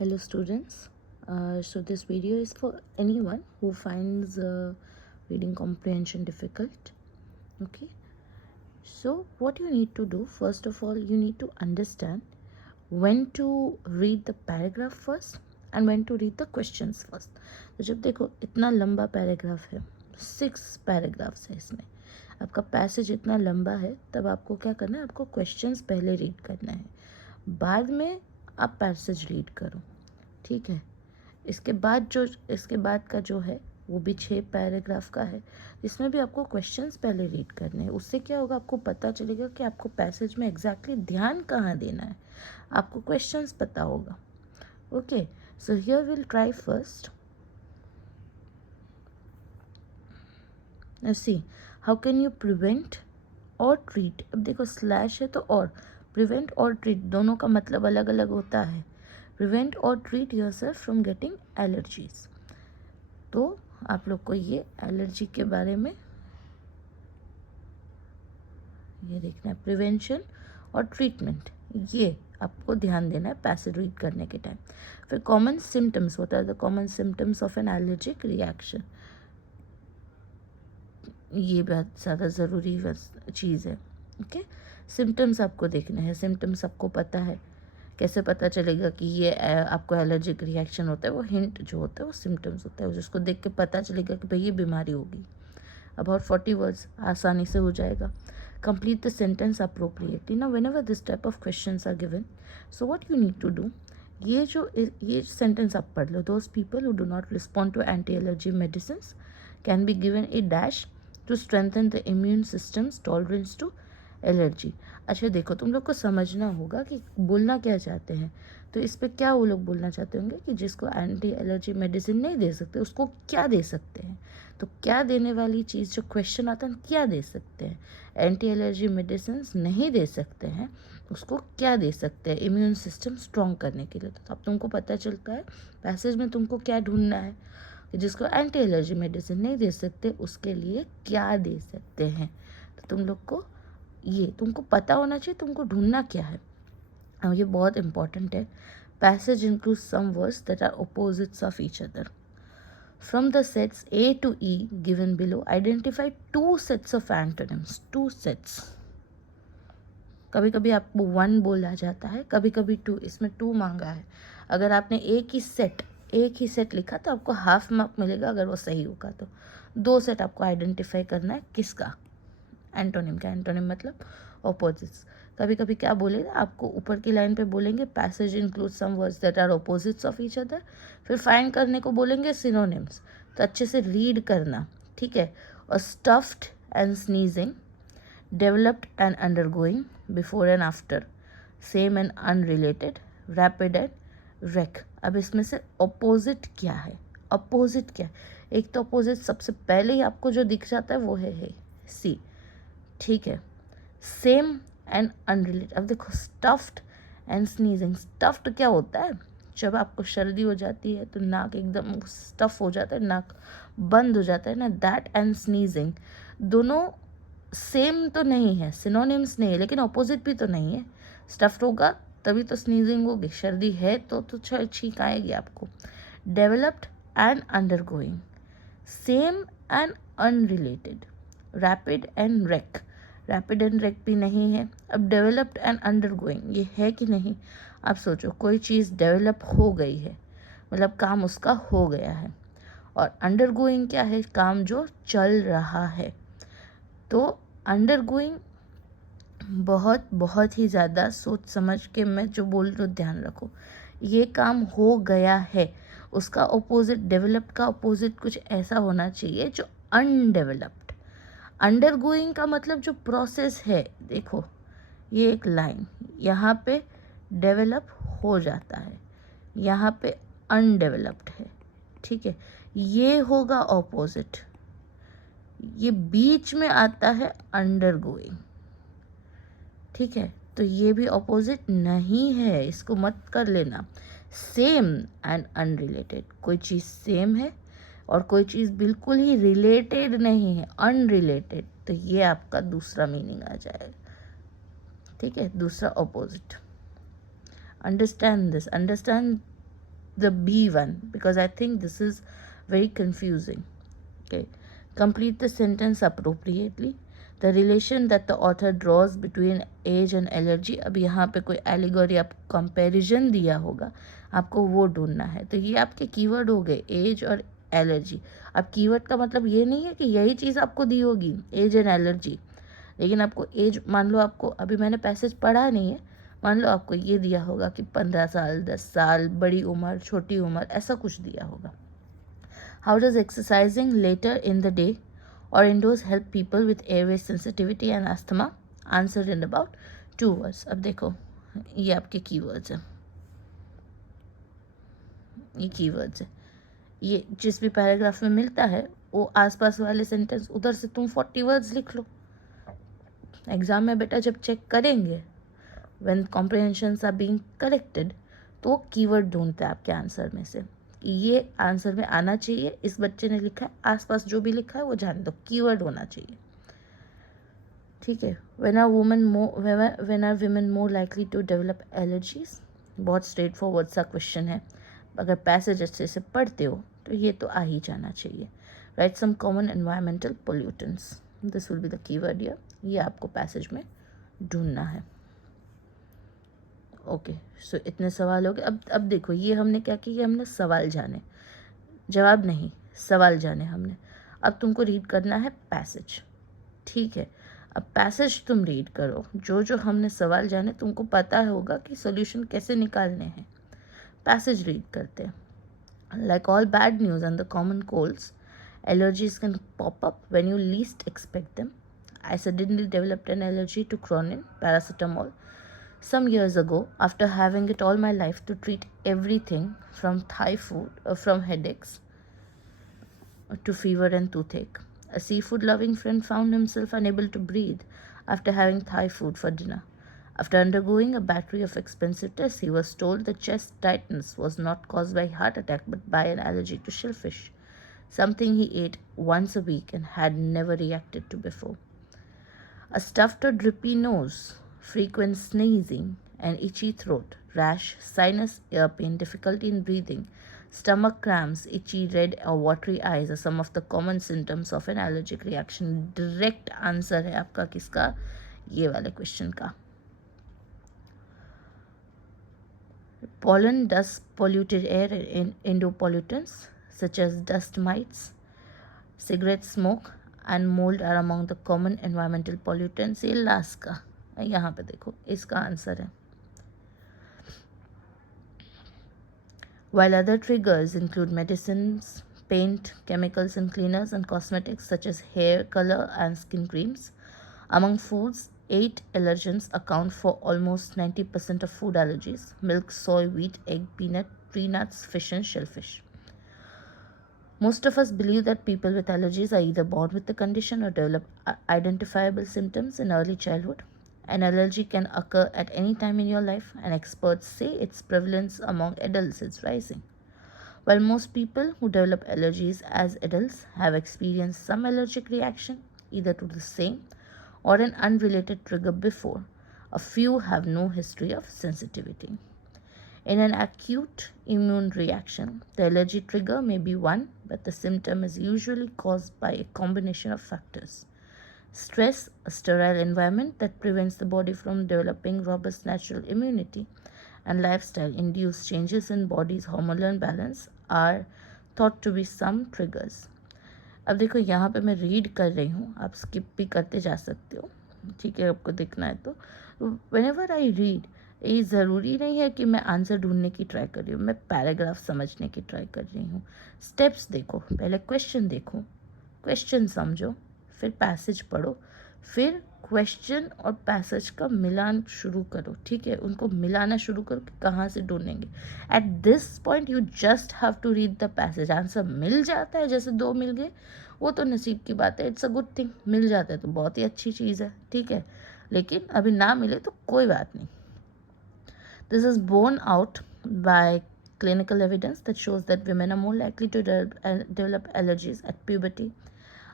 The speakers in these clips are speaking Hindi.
Hello students. So this video is for anyone who finds reading comprehension difficult. Okay. So what you need to do, first of all, you need to understand when to read the paragraph first and when to read the questions first. तो जब देखो इतना लंबा पैराग्राफ है, 6 पैराग्राफ्स है इसमें, आपका पैसेज इतना लंबा है, तब आपको क्या करना है, आपको क्वेश्चंस पहले रीड करना है, बाद में आप पैसेज रीड करो, ठीक है। इसके बाद का जो है वो भी 6 पैराग्राफ का है, इसमें भी आपको क्वेश्चंस पहले रीड करने हैं। उससे क्या होगा, आपको पता चलेगा कि आपको पैसेज में एग्जैक्टली ध्यान कहाँ देना है, आपको क्वेश्चंस पता होगा। Okay, so here will try first. See how can you prevent और ट्रीट। अब देखो स्लैश है तो और प्रिवेंट और ट्रीट दोनों का मतलब अलग अलग होता है। प्रिवेंट और treat yourself from getting allergies. तो आप लोग को ये एलर्जी के बारे में ये देखना है, प्रिवेंशन और ट्रीटमेंट, ये आपको ध्यान देना है पैसेज रीड करने के टाइम। फिर कॉमन सिम्टम्स होता है, the common symptoms of an allergic reaction, ये बहुत ज़्यादा ज़रूरी चीज़ है। ओके, सिम्टम्स आपको देखने हैं, सिम्टम्स आपको पता है, कैसे पता चलेगा कि ये आपको एलर्जिक रिएक्शन होता है, वो हिंट जो होता है वो सिम्टम्स होता है, जिसको देख के पता चलेगा कि भाई ये बीमारी होगी। अबाउट 40 वर्ड्स आसानी से हो जाएगा। Complete the sentence appropriately. ना whenever this type of questions are given, so what you need to do, ये सेंटेंस आप पढ़ लो। Those people who do not respond to anti allergy medicine can be given a dash to strengthen the immune systems tolerance to allergy. अच्छा देखो, तुम लोग को समझना होगा कि बोलना क्या चाहते हैं। तो इस पर क्या वो लोग बोलना चाहते होंगे कि जिसको एंटी एलर्जी मेडिसिन नहीं दे सकते उसको क्या दे सकते हैं। तो क्या देने वाली चीज़ जो क्वेश्चन आता है, क्या दे सकते हैं, एंटी एलर्जी मेडिसिन नहीं दे सकते हैं, उसको क्या दे सकते हैं इम्यून सिस्टम स्ट्रॉन्ग करने के लिए। तो अब तुमको पता चलता है पैसेज में तुमको क्या ढूंढना है, कि जिसको एंटी एलर्जी मेडिसिन नहीं दे सकते उसके लिए क्या दे सकते हैं। तो तुम लोग को ये तुमको पता होना चाहिए तुमको ढूंढना क्या है, और ये बहुत इंपॉर्टेंट है। Passage includes some words that are opposites of each other. From the sets A to E given below identify 2 sets of antonyms. 2 sets, कभी कभी आपको 1 बोला जाता है, कभी कभी 2, इसमें 2 मांगा है। अगर आपने एक ही सेट लिखा तो आपको हाफ मार्क मिलेगा, अगर वो सही होगा तो। 2 सेट आपको आइडेंटिफाई करना है, किसका, एंटोनिम का। एंटोनिम मतलब ऑपोजिट्स। कभी कभी क्या बोलेगा आपको, ऊपर की लाइन पे बोलेंगे passage include some words that are opposites of each other, फिर फाइंड करने को बोलेंगे सिनोनिम्स। तो अच्छे से रीड करना, ठीक है। और stuffed and sneezing, developed and undergoing, before and after, same and unrelated, rapid and wreck. अब इसमें से अपोजिट क्या है, अपोजिट क्या है, एक तो अपोजिट सबसे पहले ही आपको जो दिख जाता है वो है सी, ठीक है। सेम एंड अनरिलेटेड, अब देखो स्टफ्ड एंड स्नीजिंग। स्टफ्ड क्या होता है, जब आपको सर्दी हो जाती है तो नाक एकदम स्टफ हो जाता है, नाक बंद हो जाता है ना, दैट एंड स्नीजिंग दोनों सेम तो नहीं है, सिनोनिम्स नहीं है, लेकिन ऑपोजिट भी तो नहीं है। स्टफ्ड होगा तभी तो स्नीजिंग होगी, सर्दी है तो छींक आएगी आपको। Developed and undergoing, same and unrelated, rapid and wreck, rapid and wreck भी नहीं है। अब डेवलप्ड एंड अंडरगोइंग ये है कि नहीं, आप सोचो कोई चीज़ डेवलप हो गई है, मतलब काम उसका हो गया है, और अंडरगोइंग क्या है, काम जो चल रहा है। तो अंडरगोइंग बहुत बहुत ही ज़्यादा सोच समझ के मैं जो बोल रही हूँ ध्यान रखो, ये काम हो गया है, उसका ऑपोजिट, डेवलप्ड का ऑपोजिट कुछ ऐसा होना चाहिए जो अनडेवलप्ड। अंडरगोइंग का मतलब जो प्रोसेस है, देखो ये एक लाइन, यहाँ पे डेवलप हो जाता है, यहाँ पे अनडेवलप्ड है, ठीक है, ये होगा ऑपोजिट। ये बीच में आता है अंडरगोइंग, ठीक है, तो ये भी ऑपोजिट नहीं है, इसको मत कर लेना। सेम एंड अनरिलेटेड, कोई चीज़ सेम है और कोई चीज़ बिल्कुल ही रिलेटेड नहीं है, अनरिलेटेड, तो ये आपका दूसरा मीनिंग आ जाएगा, ठीक है, दूसरा opposite. Understand this, understand the B one, because I think this is very confusing. Okay, complete the sentence appropriately. The relation that the author draws between age and allergy, अब यहाँ पे कोई एलिगोरी आपको कंपैरिजन दिया होगा, आपको वो ढूंढना है. तो ये आपके कीवर्ड हो गए, एज और एलर्जी. अब कीवर्ड का मतलब ये नहीं है कि यही चीज़ आपको दी होगी, एज एंड एलर्जी, लेकिन आपको एज, मान लो आपको, अभी मैंने पैसेज पढ़ा नहीं है, मान लो आपको ये दिया होगा कि 15 साल, 10 साल, बड़ी उम्र, छोटी उम्र, ऐसा कुछ दिया होगा. How does exercising later in the day or indoors help people with airway sensitivity and asthma? Answer in about 2 words. अब देखो, ये आपके कीवर्ड्स हैं, ये कीवर्ड्स है. ये जिस भी पैराग्राफ में मिलता है वो आसपास वाले सेंटेंस, उधर से तुम 40 वर्ड्स लिख लो. एग्जाम में बेटा जब चेक करेंगे, when comprehensions are being corrected, तो कीवर्ड ढूंढते हैं आपके आंसर में से, ये आंसर में आना चाहिए. इस बच्चे ने लिखा है, आसपास जो भी लिखा है वो जान दो, कीवर्ड होना चाहिए. ठीक है. When are women more likely to develop allergies, बहुत स्ट्रेट फॉरवर्ड सा क्वेश्चन है. अगर पैसेज अच्छे से पढ़ते हो तो ये तो आ ही जाना चाहिए. Right some common environmental pollutants, this will be the keyword here. ये आपको पैसेज में ढूंढना है. ओके, सो इतने सवाल हो गए. अब देखो, ये हमने क्या किया, हमने सवाल जाने, जवाब नहीं, सवाल जाने हमने. अब तुमको रीड करना है पैसेज. ठीक है, अब पैसेज तुम रीड करो. जो जो हमने सवाल जाने, तुमको पता होगा कि सॉल्यूशन कैसे निकालने हैं. पैसेज रीड करते हैं. Like all bad news and the common colds, allergies can pop up when you least expect them. I suddenly developed an allergy to Cronin paracetamol some years ago after having it all my life to treat everything from Thai food, from headaches to fever and toothache. A seafood loving friend found himself unable to breathe after having Thai food for dinner. After undergoing a battery of expensive tests, he was told the chest tightness was not caused by heart attack but by an allergy to shellfish, something he ate once a week and had never reacted to before. A stuffed or drippy nose, frequent sneezing, an itchy throat, rash, sinus, ear pain, difficulty in breathing, stomach cramps, itchy, red or watery eyes are some of the common symptoms of an allergic reaction. Direct answer है आपका किसका, ये वाले क्वेश्चन का. Pollen, dust, polluted air, and indoor pollutants such as dust mites, cigarette smoke and mold are among the common environmental pollutants. ये लास्ट का, यहाँ पे देखो, इसका आंसर है. While other triggers include medicines, paint, chemicals and cleaners, and cosmetics such as hair color and skin creams, among foods, 8 allergens account for almost 90% of food allergies: milk, soy, wheat, egg, peanut, tree nuts, fish and shellfish. Most of us believe that people with allergies are either born with the condition or develop identifiable symptoms in early childhood. An allergy can occur at any time in your life, and experts say its prevalence among adults is rising. While most people who develop allergies as adults have experienced some allergic reaction, either to the same or an unrelated trigger before, a few have no history of sensitivity. In an acute immune reaction, the allergy trigger may be one, but the symptom is usually caused by a combination of factors. Stress, a sterile environment that prevents the body from developing robust natural immunity, and lifestyle-induced changes in body's hormonal balance are thought to be some triggers. अब देखो, यहाँ पे मैं रीड कर रही हूँ, आप स्किप भी करते जा सकते हो. ठीक है, आपको देखना है तो. व्हेनेवर आई रीड, ये ज़रूरी नहीं है कि मैं आंसर ढूंढने की ट्राई कर रही हूँ, मैं पैराग्राफ समझने की ट्राई कर रही हूँ. स्टेप्स देखो, पहले क्वेश्चन देखो, क्वेश्चन समझो, फिर पैसेज पढ़ो, फिर क्वेश्चन और पैसेज का मिलान शुरू करो. ठीक है, उनको मिलाना शुरू करो कि कहाँ से ढूंढेंगे. At this point you just have to read the passage. Answer मिल जाता है, जैसे 2 मिल गए, वो तो नसीब की बात है, इट्स अ गुड थिंग. मिल जाता है तो बहुत ही अच्छी चीज़ है. ठीक है, लेकिन अभी ना मिले तो कोई बात नहीं. This is borne out by clinical evidence that shows that women are more likely to develop allergies at puberty,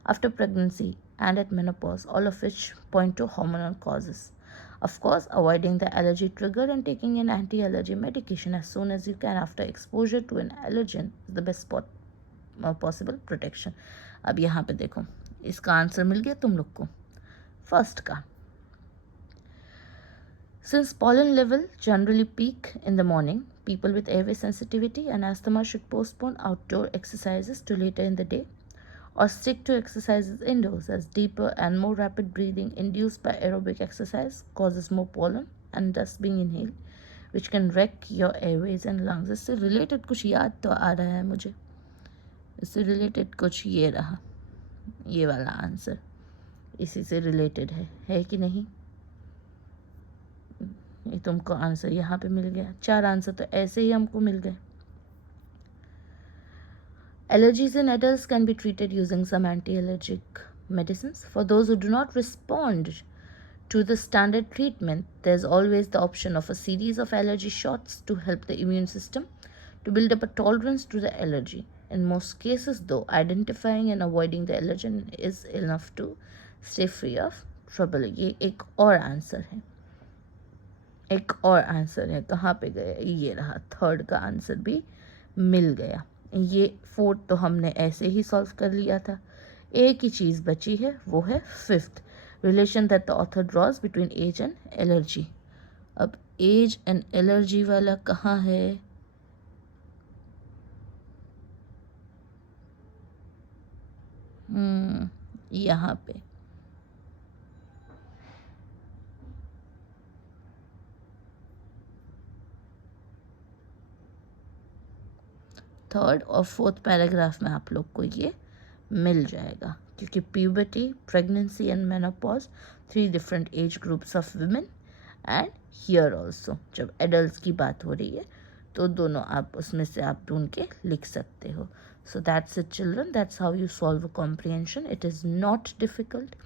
after pregnancy, and at menopause, all of which point to hormonal causes. Of course, avoiding the allergy trigger and taking an anti-allergy medication as soon as you can after exposure to an allergen is the best possible protection. अब यहाँ पे देखो, इसका आंसर मिल गया तुम लोग को फर्स्ट का. Since pollen level generally peak in the morning, people with airway sensitivity and asthma should postpone outdoor exercises to later in the day or stick to exercises indoors, as deeper and more rapid breathing induced by aerobic exercise causes more pollen and dust being inhaled, which can wreck your airways and lungs. इससे रिलेटेड कुछ याद तो आ रहा है मुझे. इससे रिलेटेड कुछ ये रहा, ये वाला आंसर इसी से रिलेटेड है कि नहीं? ये तुमको आंसर यहाँ पे मिल गया. 4 आंसर तो ऐसे ही हमको मिल गए. Allergies in adults can be treated using some anti-allergic medicines. For those who do not respond to the standard treatment, there's always the option of a series of allergy shots to help the immune system to build up a tolerance to the allergy. In most cases, though, identifying and avoiding the allergen is enough to stay free of trouble. ये एक और आंसर है. एक और आंसर है. कहाँ पे गया? ये रहा. थर्ड का आंसर भी मिल गया. ये फोर्थ तो हमने ऐसे ही सॉल्व कर लिया था. एक ही चीज़ बची है, वो है fifth, relation that the author draws between age and allergy. अब एज एंड एलर्जी वाला कहाँ है? यहाँ पे. थर्ड और फोर्थ पैराग्राफ में आप लोग को ये मिल जाएगा, क्योंकि puberty, pregnancy and menopause 3 different age groups of women and here also जब एडल्ट की बात हो रही है तो दोनों आप उसमें से आप ढूंढ के लिख सकते हो. So that's it children, that's how you solve comprehension. It is not difficult.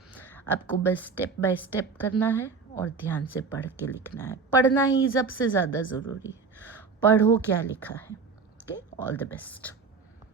आपको बस स्टेप बाय स्टेप करना है और ध्यान से पढ़ के लिखना है. पढ़ना ही सबसे ज़्यादा ज़रूरी है. पढ़ो क्या लिखा है. Okay, all the best.